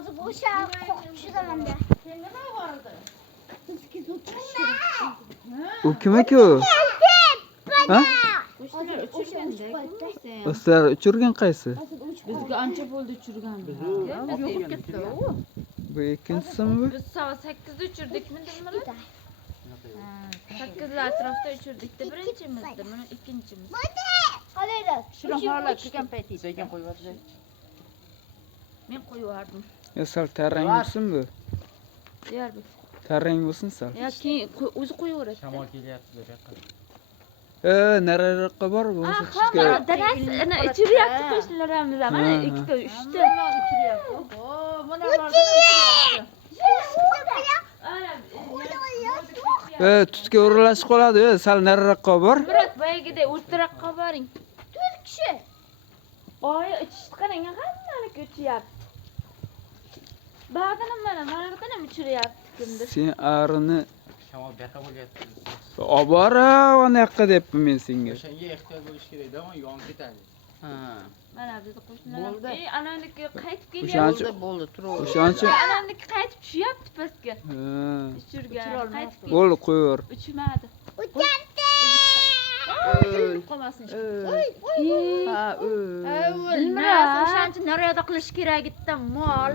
Hozir o'sha tushiraman-da. Senga nima bor edi? Bizga o'tirish kerak. U kim ekan u? Ha? O'shalar uchirganda kim O'slar uchirgan qaysi? bizga ancha bo'ldi uchirgan. Biz yo'q ketdi u. Bu ikkinchisimi bu? Biz soat 8 da uchirdikmi deyman. 8 atrofda uchirdik-da birinchimizda, mana ikkinchimiz. Qalaydi. Shunaqalar kelgan payti sekin qo'yibdi. Men qo'yardim. Ya sal tarang bo'lsin bu. Yer bu. Tarang bo'lsin sal. Yoki o'zi qo'yaveradi. Shamol kelyapti deb yoqqa. Nariroqqa bor bu. Mana daras ana ichiryapti qo'shnilarimiz mana ikkita, uchta. Mana Tutga o'ralashib qoladi. Sal nariroqqa bor. Biroq boyagiday o'rtaroqqa boring. 4 kishi. Oyi ichishni qarang, hammalik o'chyapti. Ba'zan mana ham uchiryapti kimdir. Sen arini Shamol bu yoqqa bo'lyapti. obora ana yoqqa debman men senga. O'shanga ehtiyot bo'lish kerak-da, ama yonib ketadi. Ha. Mana bizni qo'shnilar. Anandiki qaytib O'shancha kelyapti. bo'ldi, turaver. O'shancha. Anandiki qaytib tushyapti pastga. Uchirgan, qaytib Bo'ldi, qo'yaver. uchmadi. O'tyapti. Qolmasin. Ha, Bilmayman, o'shancha naryoqda qilish kerak edi, mol.